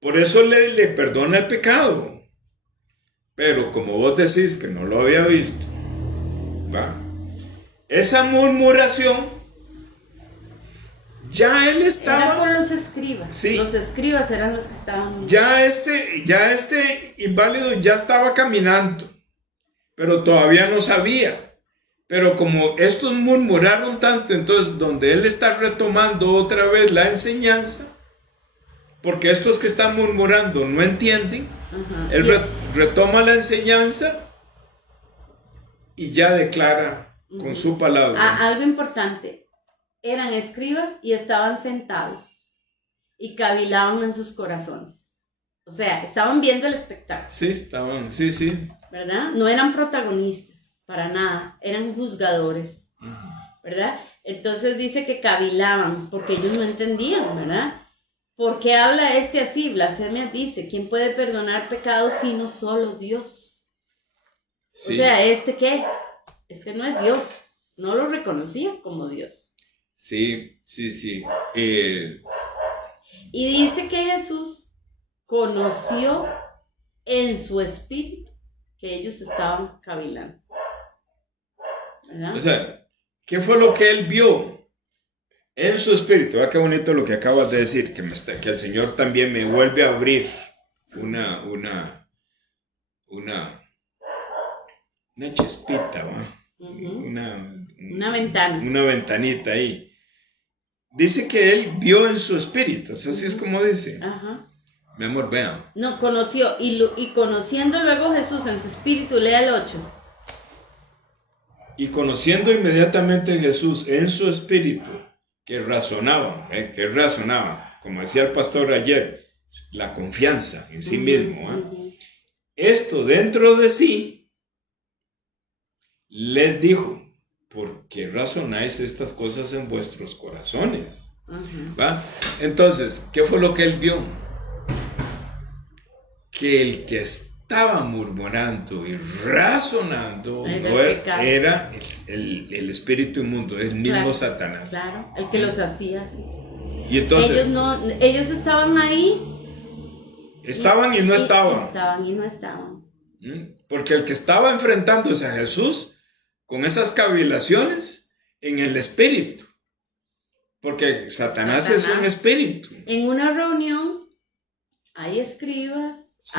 Por eso le perdona el pecado. Pero como vos decís que no lo había visto, ¿va? Esa murmuración, ya él estaba... Era por los escribas. Sí. Los escribas eran los que estaban... Ya este inválido ya estaba caminando, pero todavía no sabía. Pero como estos murmuraron tanto, entonces donde él está retomando otra vez la enseñanza, porque estos que están murmurando no entienden, él retoma la enseñanza y ya declara con su palabra. Algo importante, eran escribas y estaban sentados y cavilaban en sus corazones. O sea, estaban viendo el espectáculo. Sí, estaban, sí. ¿Verdad? No eran protagonistas, para nada, eran juzgadores, ¿verdad? Entonces dice que cavilaban, porque ellos no entendían, ¿verdad? ¿Por qué habla este así? Blasfemia dice, ¿quién puede perdonar pecados sino solo Dios? Sí. O sea, ¿este qué? Este no es Dios, no lo reconocía como Dios. Sí. Y dice que Jesús conoció en su espíritu que ellos estaban cavilando. ¿Verdad? O sea, ¿qué fue lo que él vio en su espíritu? Qué bonito lo que acabas de decir, que el Señor también me vuelve a abrir una chispita, ¿va? Una ventana. Una ventanita ahí. Dice que él vio en su espíritu, o sea, así es como dice. Mi amor, vean. No, conoció, y conociendo luego Jesús en su espíritu, lea el 8. Y conociendo inmediatamente Jesús en su espíritu, que razonaba, como decía el pastor ayer, la confianza en sí mismo. Esto dentro de sí, les dijo, ¿por qué razonáis estas cosas en vuestros corazones? ¿Va? Entonces, ¿qué fue lo que él vio? Que el que estaba murmurando y razonando era el espíritu inmundo, el mismo Satanás. Claro, el que los hacía así. Y entonces, ellos estaban ahí. Estaban y no estaban. Estaban y no estaban. Porque el que estaba enfrentándose a Jesús con esas cavilaciones en el espíritu. Porque Satanás es un espíritu. En una reunión hay escribas. Sí.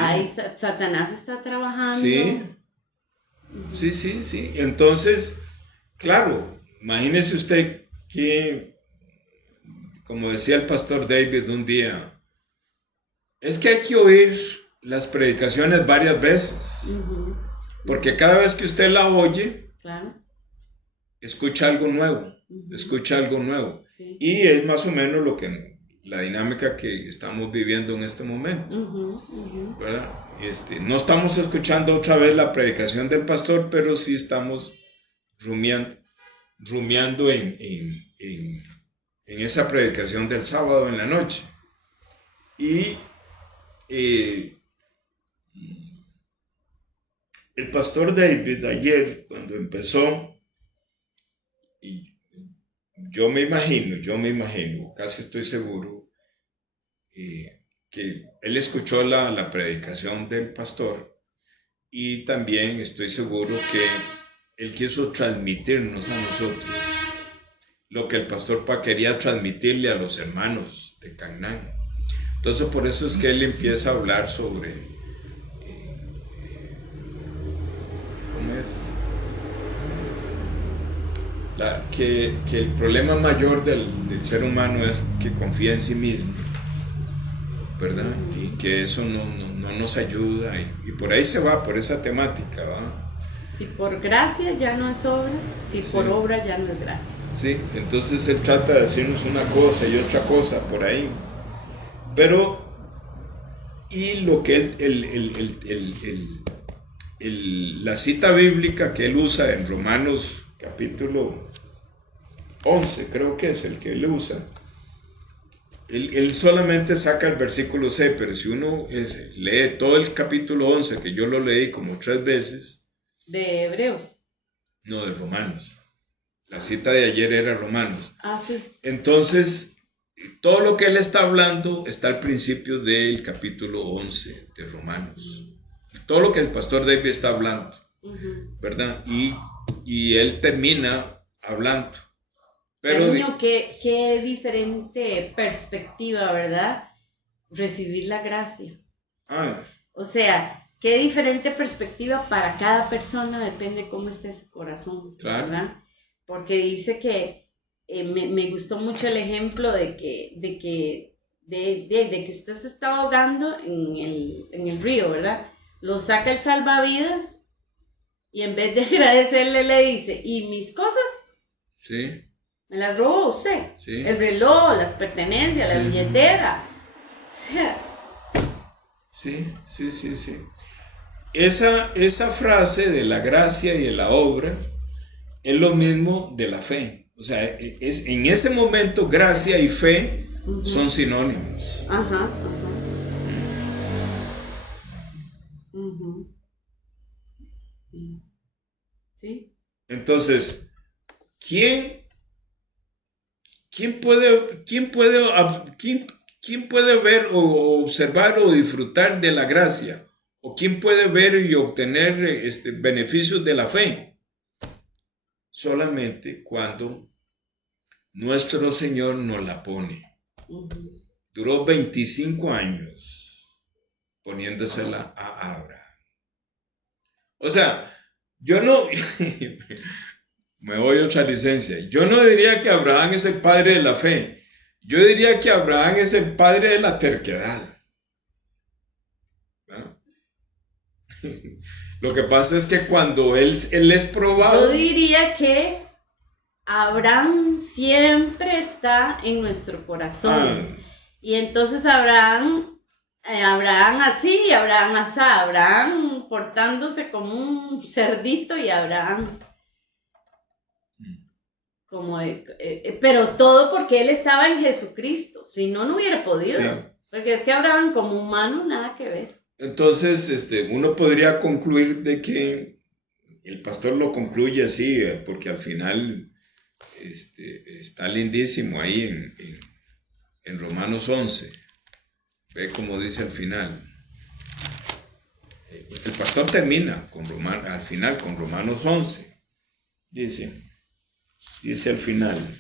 Satanás está trabajando. Sí. Entonces, claro, imagínese usted que, como decía el pastor David un día, es que hay que oír las predicaciones varias veces. Porque cada vez que usted la oye, escucha algo nuevo. Sí. Y es más o menos la dinámica que estamos viviendo en este momento, ¿verdad? No estamos escuchando otra vez la predicación del pastor, pero sí estamos rumiando en esa predicación del sábado en la noche. Y el pastor David ayer, cuando empezó, y yo me imagino, casi estoy seguro, que él escuchó la predicación del pastor y también estoy seguro que él quiso transmitirnos a nosotros lo que el pastor quería transmitirle a los hermanos de Canaán. Entonces por eso es que él empieza a hablar sobre ¿cómo es? Que el problema mayor del ser humano es que confía en sí mismo, ¿verdad? Y que eso no nos ayuda, y por ahí se va, por esa temática, ¿va? Si por gracia ya no es obra, si por obra ya no es gracia. Sí, entonces él trata de decirnos una cosa y otra cosa por ahí, pero y lo que la cita bíblica que él usa en Romanos capítulo 11, creo que es el que él usa. Él solamente saca el versículo 6, pero si uno lee todo el capítulo 11, que yo lo leí como 3 veces. ¿De Hebreos? No, de Romanos. La cita de ayer era Romanos. Ah, sí. Entonces, todo lo que él está hablando está al principio del capítulo 11 de Romanos. Todo lo que el pastor David está hablando, ¿verdad? Y él termina hablando. Pero cariño, qué diferente perspectiva, ¿verdad? Recibir la gracia. O sea, qué diferente perspectiva para cada persona, depende cómo esté su corazón, claro. ¿verdad? Porque dice que me gustó mucho el ejemplo de que usted se está ahogando en el río, ¿verdad? Lo saca el salvavidas y en vez de agradecerle le dice, ¿y mis cosas? Sí. Me las robó usted. Sí. El reloj, las pertenencias, la billetera. O sea. Sí. Esa frase de la gracia y de la obra es lo mismo de la fe. O sea, en ese momento gracia y fe son sinónimos. Ajá. Sí. Entonces, ¿quién puede ver o observar o disfrutar de la gracia? ¿O quién puede ver y obtener beneficios de la fe? Solamente cuando nuestro Señor nos la pone. Duró 25 años poniéndosela a Abraham. O sea, yo no... me voy a otra licencia. Yo no diría que Abraham es el padre de la fe. Yo diría que Abraham es el padre de la terquedad. ¿No? Lo que pasa es que cuando él es probado... Yo diría que Abraham siempre está en nuestro corazón. Y entonces Abraham así, Abraham asá, Abraham portándose como un cerdito y Abraham como pero todo porque él estaba en Jesucristo, si no, no hubiera podido. Sí. Porque es que Abraham como humano nada que ver. Entonces, uno podría concluir de que el pastor lo concluye así, porque al final está lindísimo ahí en Romanos 11. Ve como dice al final. El pastor termina al final con Romanos 11. Dice al final.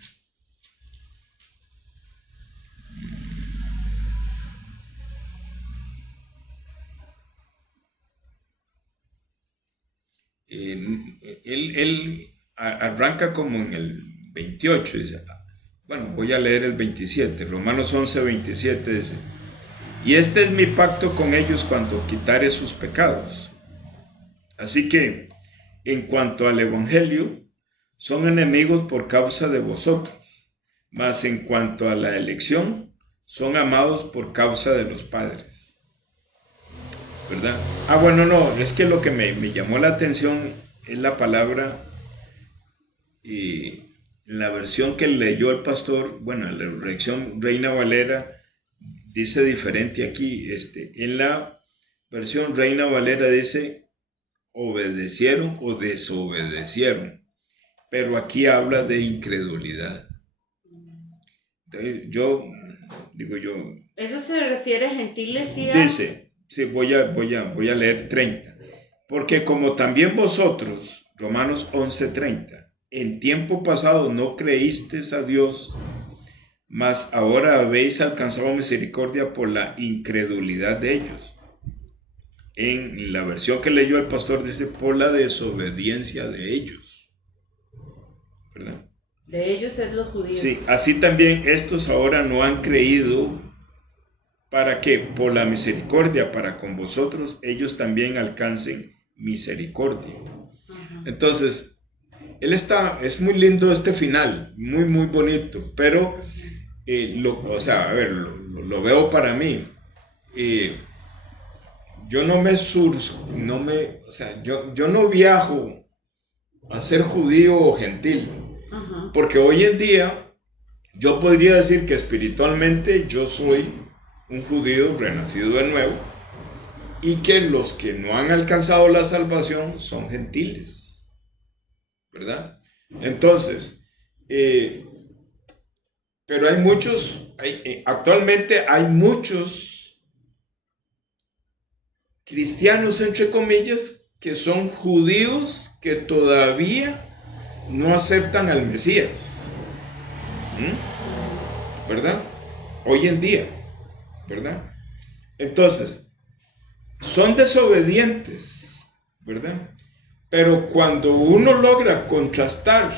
Él arranca como en el 28, dice, bueno, voy a leer el 27, Romanos 11, 27 dice, y este es mi pacto con ellos cuando quitare sus pecados. Así que, en cuanto al evangelio, son enemigos por causa de vosotros, mas en cuanto a la elección, son amados por causa de los padres. ¿Verdad? Bueno, no, es que lo que me llamó la atención es la palabra, y la versión que leyó el pastor, bueno, la versión Reina Valera dice diferente aquí. En la versión Reina Valera dice obedecieron o desobedecieron, pero aquí habla de incredulidad. Entonces, yo digo yo. ¿Eso se refiere a gentiles? Dice, sí, voy a leer 30. Porque como también vosotros, Romanos 11:30, en tiempo pasado no creísteis a Dios, mas ahora habéis alcanzado misericordia por la incredulidad de ellos. En la versión que leyó el pastor dice por la desobediencia de ellos. ¿Verdad? De ellos es los judíos. Sí, así también estos ahora no han creído, para que por la misericordia para con vosotros ellos también alcancen misericordia. Entonces, es muy lindo este final, muy muy bonito, pero lo veo para mí. Yo no me surjo, yo no viajo a ser judío o gentil. Ajá. Porque hoy en día yo podría decir que espiritualmente yo soy un judío renacido de nuevo y que los que no han alcanzado la salvación son gentiles, ¿verdad? Entonces, pero hay muchos, actualmente hay muchos cristianos, entre comillas, que son judíos que todavía no aceptan al Mesías, ¿verdad? Hoy en día, ¿verdad? Entonces, son desobedientes, ¿verdad? Pero cuando uno logra contrastar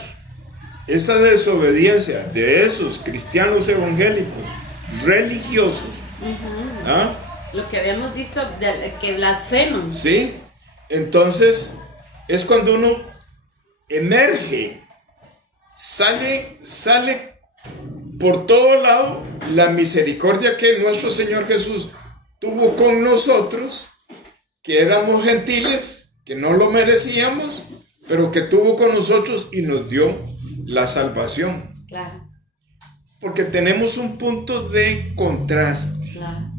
esa desobediencia de esos cristianos evangélicos religiosos, ¿ah? Lo que habíamos visto, que blasfeman. Sí, entonces es cuando uno emerge, sale por todo lado la misericordia que nuestro Señor Jesús tuvo con nosotros, que éramos gentiles, que no lo merecíamos, pero que tuvo con nosotros y nos dio la salvación. Claro. Porque tenemos un punto de contraste. Claro.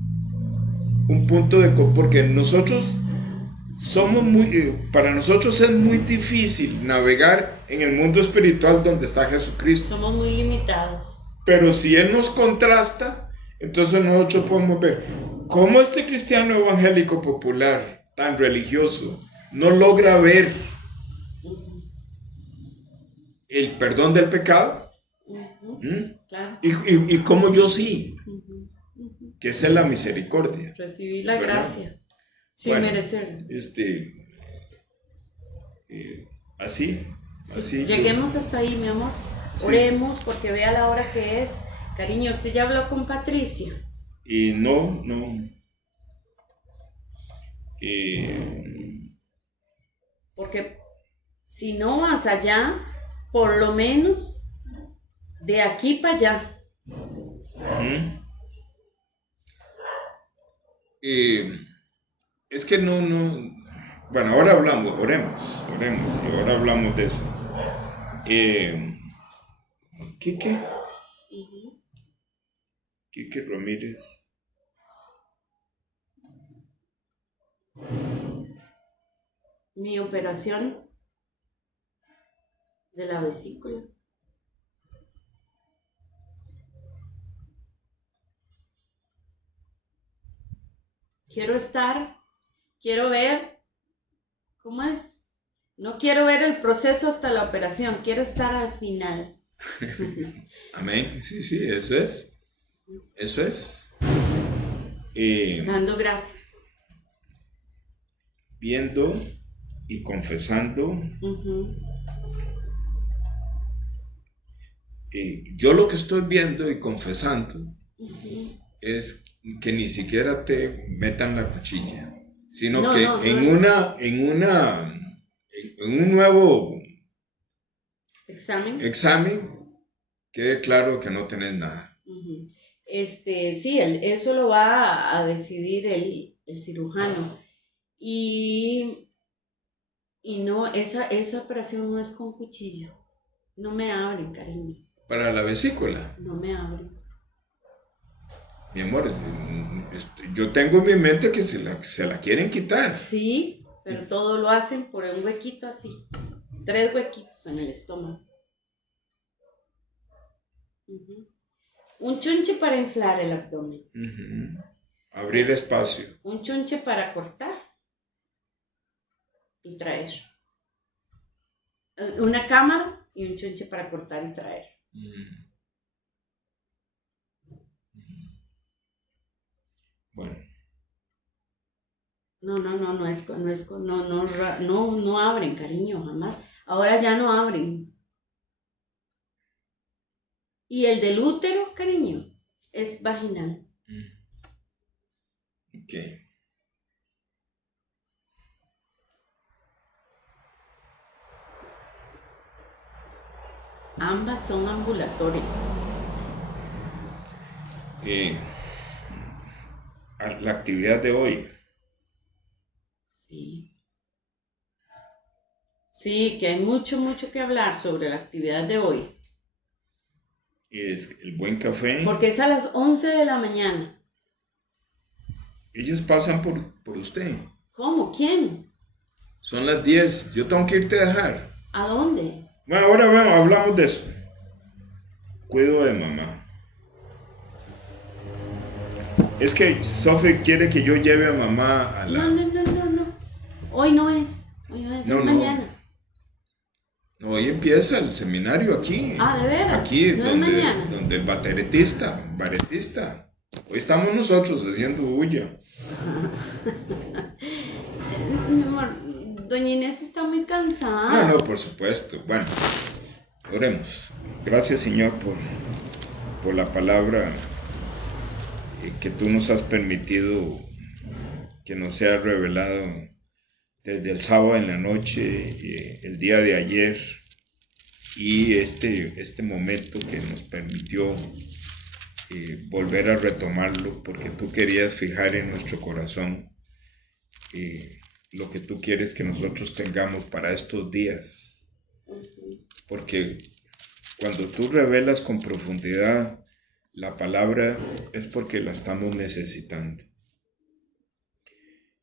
Un punto de... Porque nosotros somos para nosotros es muy difícil navegar en el mundo espiritual donde está Jesucristo. Somos muy limitados. Pero si Él nos contrasta, entonces nosotros podemos ver cómo este cristiano evangélico popular, tan religioso, no logra ver el perdón del pecado. Claro. Y como yo sí, que esa es la misericordia. Recibir la ¿verdad? gracia sin merecerlo. Así. Lleguemos hasta ahí, mi amor. Sí. Oremos porque vea la hora que es. Cariño, ¿usted ya habló con Patricia? Y no. Porque si no vas allá, por lo menos de aquí para allá. Es que no. Bueno, ahora oremos, y ahora hablamos de eso. Quique Ramírez. Mi operación de la vesícula. Quiero ver, ¿cómo es? No quiero ver el proceso hasta la operación, quiero estar al final. Amén, sí, eso es. Dando gracias. Viendo y confesando. Yo lo que estoy viendo y confesando es que ni siquiera te metan la cuchilla, sino que en un nuevo examen quede claro que no tenés nada. Sí, eso lo va a decidir el cirujano. Y no, esa operación no es con cuchillo. No me abren, cariño. Para la vesícula. No me abren. Mi amor, yo tengo en mi mente que se la quieren quitar. Sí, pero todo lo hacen por un huequito así. 3 huequitos en el estómago. Un chunche para inflar el abdomen. Abrir espacio. Un chunche para cortar y traer. Una cámara y un chunche para cortar y traer. Bueno. No abren, cariño, jamás. Ahora ya no abren. Y el del útero, cariño, es vaginal. Ok. Ambas son ambulatorias. La actividad de hoy. Sí. Sí, que hay mucho, mucho que hablar sobre la actividad de hoy. Es el buen café. Porque es a las 11 de la mañana. Ellos pasan por usted. ¿Cómo? ¿Quién? Son las 10. Yo tengo que irte a dejar. ¿A dónde? Bueno, ahora hablamos de eso. Cuido de mamá. Es que Sophie quiere que yo lleve a mamá a la... No. Hoy no es. No, Es mañana. No, hoy empieza el seminario aquí. Ah, ¿de veras? Aquí, ¿No es mañana? donde el baretista. Hoy estamos nosotros haciendo bulla. Mi amor, doña Inés está muy cansada. No, por supuesto. Bueno, oremos. Gracias, Señor, por la palabra que tú nos has permitido que nos sea revelado desde el sábado en la noche, el día de ayer, y este momento que nos permitió volver a retomarlo, porque tú querías fijar en nuestro corazón lo que tú quieres que nosotros tengamos para estos días. Porque cuando tú revelas con profundidad la palabra es porque la estamos necesitando.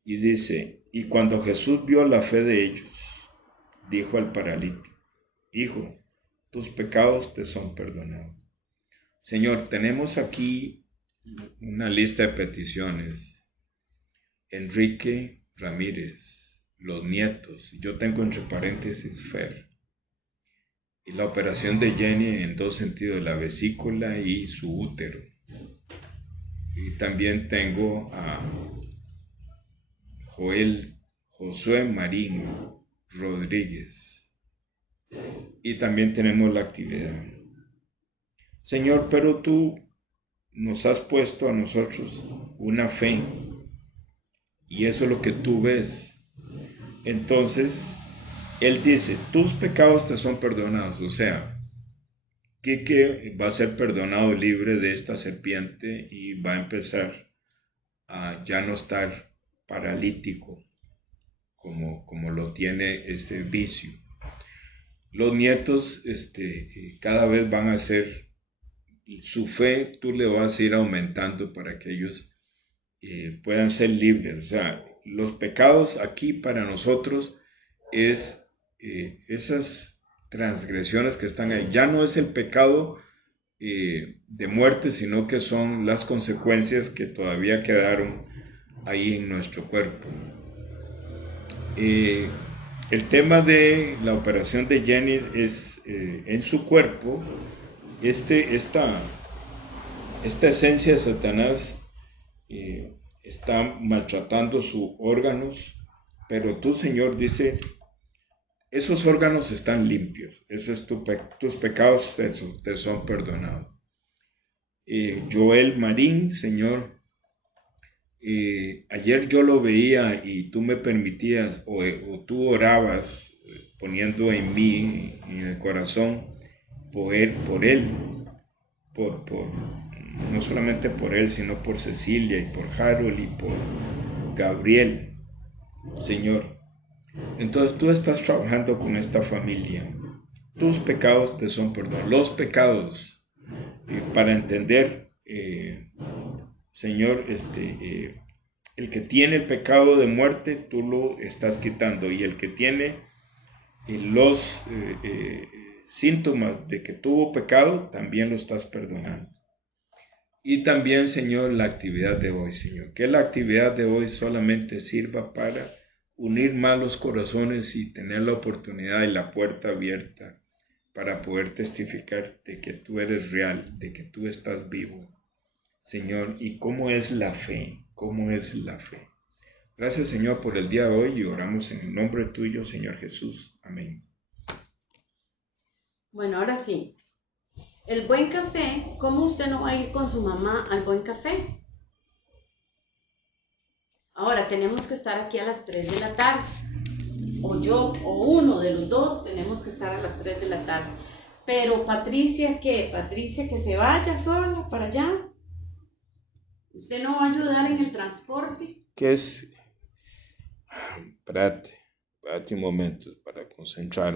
Y dice, y cuando Jesús vio la fe de ellos, dijo al paralítico, hijo, tus pecados te son perdonados. Señor, tenemos aquí una lista de peticiones. Enrique Ramírez, los nietos, yo tengo entre paréntesis Fer, y la operación de Jenny en dos sentidos, la vesícula y su útero. Y también tengo a Josué Marín Rodríguez. Y también tenemos la actividad. Señor, pero tú nos has puesto a nosotros una fe. Y eso es lo que tú ves. Entonces, Él dice, tus pecados te son perdonados. O sea, Quique va a ser perdonado, libre de esta serpiente y va a empezar a ya no estar paralítico como lo tiene ese vicio. Los nietos cada vez van a ser, su fe tú le vas a ir aumentando para que ellos puedan ser libres. O sea, los pecados aquí para nosotros es esas transgresiones que están ahí. Ya no es el pecado de muerte, sino que son las consecuencias que todavía quedaron ahí en nuestro cuerpo. El tema de la operación de Jenny es en su cuerpo, esta esencia de Satanás está maltratando sus órganos, pero tú, Señor, dice, esos órganos están limpios, eso es tus pecados te son perdonados. Joel Marín, Señor, ayer yo lo veía y tú me permitías o tú orabas poniendo en mí, en el corazón, por él, no solamente por él, sino por Cecilia y por Harold y por Gabriel, Señor. Entonces tú estás trabajando con esta familia. Tus pecados te son perdonados. Los pecados, para entender, Señor, el que tiene el pecado de muerte, tú lo estás quitando. Y el que tiene los síntomas de que tuvo pecado, también lo estás perdonando. Y también, Señor, la actividad de hoy, Señor. Que la actividad de hoy solamente sirva para unir más los corazones y tener la oportunidad y la puerta abierta para poder testificar de que tú eres real, de que tú estás vivo, Señor. ¿Y cómo es la fe? ¿Cómo es la fe? Gracias, Señor, por el día de hoy y oramos en el nombre tuyo, Señor Jesús. Amén. Bueno, ahora sí. El buen café, ¿cómo usted no va a ir con su mamá al buen café? Ahora tenemos que estar aquí a las 3 de la tarde. O yo, o uno de los dos, tenemos que estar a las 3 de la tarde. Pero Patricia, ¿qué? Patricia que se vaya sola para allá. ¿Usted no va a ayudar en el transporte? ¿Qué es? Ay, espérate. Espérate un momento para concentrarme.